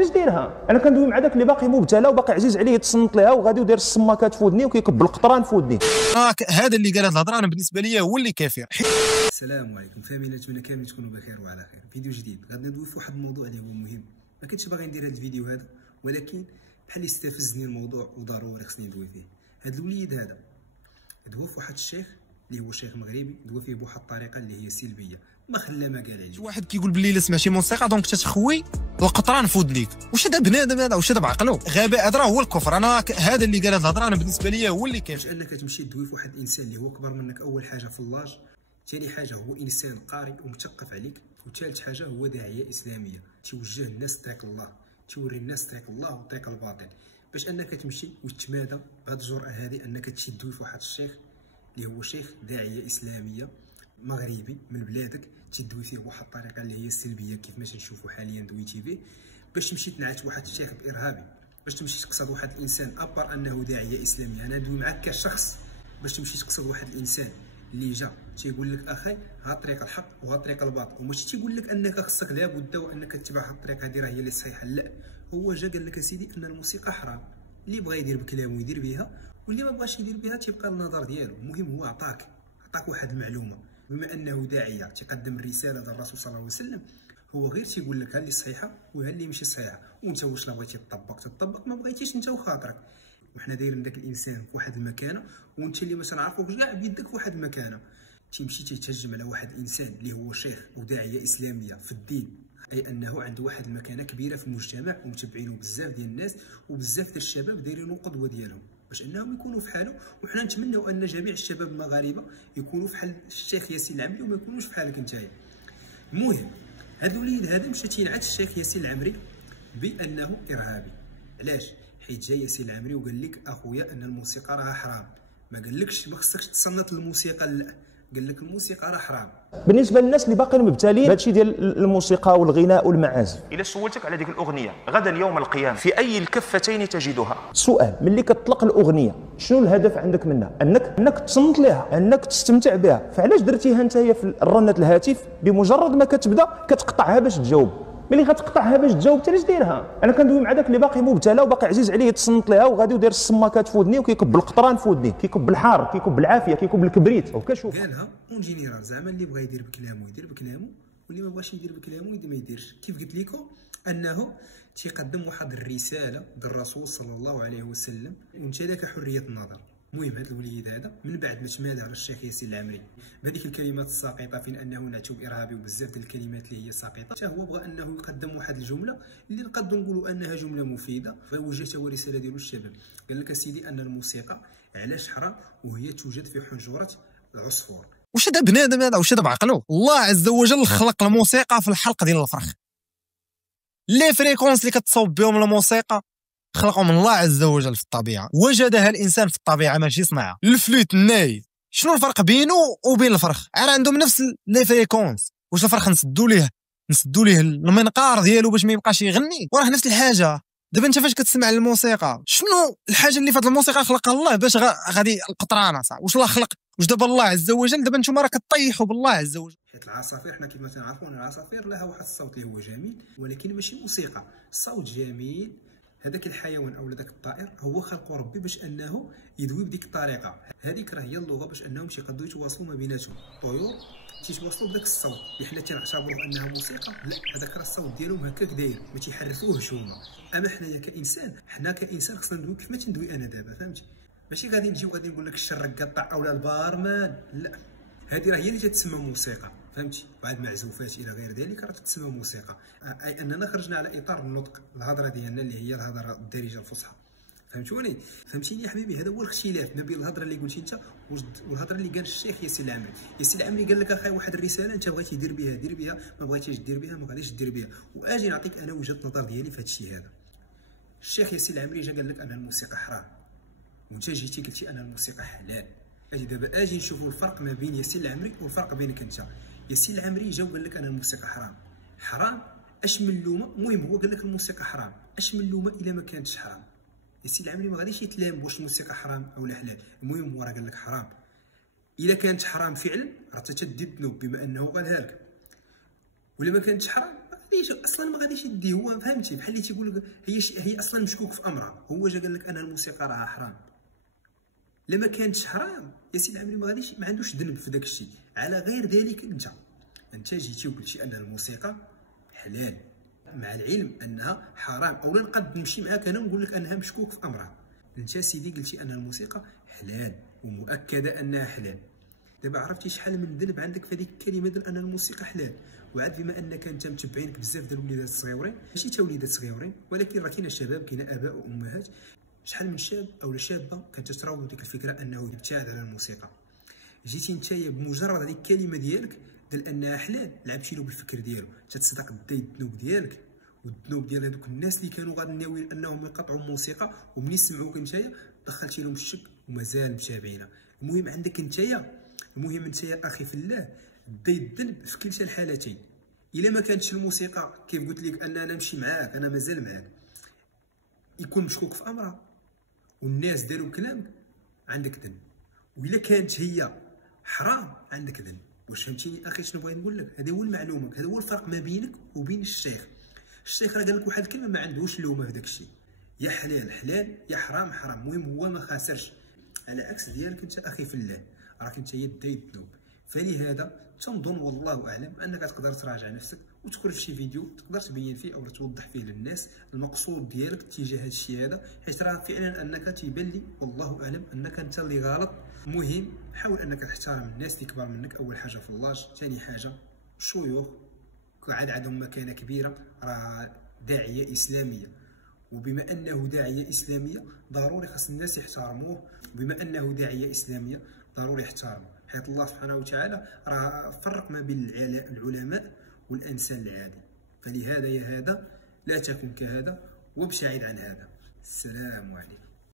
علاش دايرها؟ انا كندوي مع داك اللي باقي مبتلى وباقي عزيز عليه يتصنت لها وغادي يدير السماكات في ودني وكيكب القطران في ودني. هذا اللي قال هذه الهضره انا بالنسبه لي هو اللي كافر. السلام عليكم فاميلة، نتمنى كاملين تكونوا بخير وعلى خير. فيديو جديد غادي ندوي في واحد الموضوع اللي هو مهم. ما كنتش باغي ندير هذا الفيديو هذا، ولكن بحال استفزني الموضوع وضروري خصني ندوي فيه. هذا الوليد هذا دوا في واحد الشيخ اللي هو شيخ مغربي، دوا فيه بواحد الطريقه اللي هي سلبيه، ما خلى ما قال عليه. واحد كيقول باللي الا سمعتي موسيقى دونك تتخوي القطران في ودنيك. واش هذا بنادم هذا؟ واش هذا بعقلو؟ غباء هذا هو الكفر. انا هذا اللي قال هذه الهضره انا بالنسبه لي هو اللي كافر. انك تمشي تدوي في واحد الانسان اللي هو كبر منك، اول حاجه في اللاج، ثاني حاجه هو انسان قارئ ومثقف عليك، وثالث حاجه هو داعيه اسلاميه توجه الناس طريق الله، توري الناس طريق الله وطريق الباطل. باش انك تمشي وتتمادى بهذه الجرأه هذه انك تمشي تدوي في واحد الشيخ اللي هو شيخ داعيه اسلاميه مغربي من بلادك، تدوي فيه بواحد الطريقه اللي هي السلبيه كيف ما تنشوفوا حاليا دويتي فيه، باش تمشي تنعت واحد الشيخ بارهابي، باش تمشي تقصد واحد الانسان ابر انه داعيه اسلاميه. انا ندوي معك كشخص، باش تمشي تقصد واحد الانسان اللي جا تيقول لك اخي ها طريق الحق وها طريق الباطل، وماشي تيقول لك انك خصك لابد وانك تتبع هاد الطريق هذه راه هي اللي صحيحه، لا، هو جا قال لك اسيدي ان الموسيقى حرام، اللي بغى يدير بكلامه يدير بها، واللي ما بغاش يدير بها تيبقى النظر ديالو. المهم هو عطاك واحد المعلومه، بما انه داعيه تيقدم الرساله ديال الرسول صلى الله عليه وسلم، هو غير تيقول لك ها اللي صحيحه وها اللي ماشي صحيحه، وانت واش لا بغيتي تطبق ما بغيتيش انت وخاطرك. وحنا دايرين داك الانسان في واحد المكانه، وانت اللي ما تنعرفوكش كاع بيدك في واحد المكانه، تيمشي تيتهجم على واحد الانسان اللي هو شيخ وداعيه اسلاميه في الدين، اي انه عنده واحد المكانه كبيره في المجتمع ومتبعينه بزاف ديال الناس، وبزاف ديال الشباب دايرينو قدوه ديالهم باش انهم يكونوا في حاله. وحنا نتمنوا ان جميع الشباب المغاربه يكونوا في حال الشيخ ياسين العمري وما يكونوش في حالك نتايا. المهم هذا الوليد هذا مشى تينعت الشيخ ياسين العمري بانه ارهابي. علاش؟ حيت جا ياسين العمري وقال لك اخويا ان الموسيقى راها حرام، ما قالكش ما خصكش تصنت الموسيقى، لا، قال لك الموسيقى راه حرام. بالنسبه للناس اللي باقيين مبتلين بهذا الشيء ديال الموسيقى والغناء والمعازف، الا سولتك على ديك الاغنيه غدا يوم القيامه في اي الكفتين تجدها، السؤال ملي كتطلق الاغنيه شنو الهدف عندك منها؟ انك تصنت لها، انك تستمتع بها، فعلاش درتيها نتايا في رنه الهاتف بمجرد ما كتبدا كتقطعها باش تجاوب؟ ملي غتقطعها باش تجاوب علاش دايرها؟ انا كندوي مع داك اللي باقي مبتلى وباقي عزيز عليه يتصنت لها وغادي يدير السماكات في ودني وكيكب القطران في ودني، كيكب الحار، كيكب العافيه، كيكب الكبريت، وكشوف قالها اون جينيرال، زعما اللي بغى يدير بكلامه يدير بكلامه، واللي ما بغاش يدير بكلامه ما يديرش. كيف قلت لكم انه تيقدم واحد الرساله ديال الرسول صلى الله عليه وسلم، وانت لك حريه النظر. المهم هذا الوليد هذا من بعد ما تمادى على الشيخ ياسين العمري بهذيك الكلمات الساقطه، فين انه نعتو بارهابي وبزاف ديال الكلمات اللي هي ساقطه، حتى هو بغى انه يقدم واحد الجمله اللي نقدروا نقولوا انها جمله مفيده، فوجه هو رساله ديالو للشباب. قال لك اسيدي ان الموسيقى علاش حرام وهي توجد في حنجره العصفور. واش هذا بنادم هذا؟ واش هذا بعقلو؟ الله عز وجل خلق الموسيقى في الحلق ديال الفرخ. لي فريكونس اللي كتصوب بهم الموسيقى خلقهم الله عز وجل في الطبيعه، وجدها الانسان في الطبيعه ماشي صنعها. الفلوت الناي شنو الفرق بينه وبين الفرخ؟ راه عندهم نفس لي فريكونس. واش الفرخ نسدوا ليه المنقار ديالو باش ما يبقاش يغني؟ وراه نفس الحاجه. دابا انت فاش كتسمع الموسيقى شنو الحاجه اللي فات الموسيقى خلقها الله باش غادي القطرانه صح؟ واش الله خلق؟ واش دابا الله عز وجل دابا نتوما راه كطيحوا بالله عز وجل؟ حيت العصافير حنا كيف ما تنعرفوا ان العصافير لها واحد الصوت اللي هو جميل، ولكن ماشي موسيقى، الصوت جميل. هذاك الحيوان او ذاك الطائر هو خلقه ربي باش انه يدوي بديك الطريقه، هذيك راه هي اللغه باش انهم تيقدروا يتواصلوا ما بيناتهم. الطيور تيتواصلوا بداك الصوت اللي حنا تنعتبروه انها موسيقى، لا، هذاك راه الصوت ديالهم هكاك داير، ما تيحرفوهش هما. اما حنايا كانسان خصنا ندوي كيف ما تندوي انا دابا، فهمتي؟ ماشي غادي نجي وغادي نقول لك الشرك قطع اولا البارمان، لا، هذه راه هي اللي تتسمى موسيقى، فهمتي؟ بعد معزوفات الى غير ذلك راه تتسمى موسيقى، اي اننا خرجنا على اطار النطق، الهضره ديالنا اللي هي الهضره الدارجه الفصحى، فهمتوني يا حبيبي؟ هذا هو الاختلاف ما بين الهضره اللي قلتي انت والهضره اللي قال الشيخ ياسين العمري. ياسين العمري قال لك اخي واحد الرساله، انت بغيتي دير بها، ما بغيتيش دير بها ما غاديش دير بها. واجي نعطيك انا وجهه النظر ديالي في هذا الشيء هذا. الشيخ ياسين العمري جا قال لك ان الموسيقى حرام، وانت جيتي قلتي ان الموسيقى حلال. اجي نشوفوا الفرق ما بين ياسين العمري والفرق بينك انت. ياسين العمري جا وقال لك ان الموسيقى حرام، اش من اللومه. المهم هو قال لك الموسيقى حرام، اش من اللومه الا ما كانتش حرام. ياسين العمري ما غاديش يتلام واش الموسيقى حرام او لا حلال، المهم هو راه قال لك حرام. الا كانت حرام فعلا راه تدي الذنوب بما انه قالها لك، ولا ما كانتش حرام اصلا ما غاديش يديه هو، فهمتي؟ بحال اللي تيقول لك هي اصلا مشكوك في امرها، هو جا قال لك انا الموسيقى راه حرام. لما كانتش حرام يا سيدي عمري ما عندوش ذنب في داك الشيء. على غير ذلك انت جيتي وقلتي ان الموسيقى حلال مع العلم انها حرام، اولا نقد نمشي معاك انا ونقول لك انها مشكوك في امرها. انت سيدي قلتي ان الموسيقى حلال ومؤكده انها حلال. دابا عرفتي شحال من ذنب عندك في هذيك الكلمه ديال ان الموسيقى حلال. وعاد بما انك انت متبعينك بزاف ديال الوليدات الصغيورين، ماشي تا وليدات صغيورين ولكن راه كاين شباب، كاين اباء وامهات، شحال من شاب او شابه كانت تراود ديك الفكره انه يبتعد على الموسيقى. جيتي نتايا بمجرد هذيك الكلمه ديالك ديال انها حلال لعبتي له بالفكر ديالو، تتصدق دي الذنوب ديالك والذنوب ديال هذوك الناس اللي كانوا غادي ناويين انهم يقطعوا الموسيقى، ومني سمعوك نتايا دخلتي لهم الشك ومازال متابعينها. المهم عندك نتايا، المهم نتايا اخي في الله دي الذنب في كلتا الحالتين. الا ما كانتش الموسيقى كيف قلت لك ان انا نمشي معاك، انا مازال معاك، يكون مشكوك في امرها والناس داروا كلامك، عندك ذنب. وإلا كانت هي حرام عندك ذنب. واش فهمتيني اخي شنو بغيت نقول لك؟ هذا هو المعلومه، هذا هو الفرق ما بينك وبين الشيخ. الشيخ راه قال لك واحد الكلمه ما عندوش لومه في داك الشيء، يا حلال حلال يا حرام حرام، المهم هو ما خاسرش. على عكس ديالك انت اخي في الله، راك انت يدي الذنوب. فلهذا تنظن والله اعلم انك تقدر تراجع نفسك وتخرج في شي فيديو تقدر تبين فيه او توضح فيه للناس المقصود ديالك تجاه هذا الشيء هذا، حيت راه فعلا انك تيبان لي والله اعلم انك انت اللي غلط. المهم حاول انك تحترم الناس اللي كبار منك، اول حاجه في اللاج، ثاني حاجه الشيوخ عاد عندهم مكانه كبيره، راه داعيه اسلاميه، وبما انه داعيه اسلاميه ضروري خاص الناس يحترموه، وبما انه داعيه اسلاميه ضروري يحترموه، حيث الله سبحانه وتعالى راه فرق ما بين العلماء والانسان العادي. فلهذا يا هذا لا تكن كهذا وابتعد عن هذا. السلام عليكم.